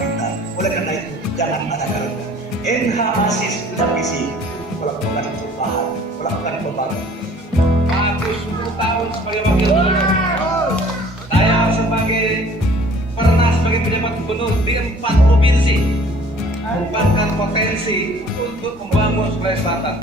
kita. Oleh karena itu, jangan ada kalungnya. NH Asis Lapisi melakukan perubahan, melakukan pembangunan. Aku 10 tahun sebagai wakil gubernur. Saya pernah sebagai pejabat gubernur di 4 provinsi. Merupakan potensi untuk membangun Sulawesi Selatan.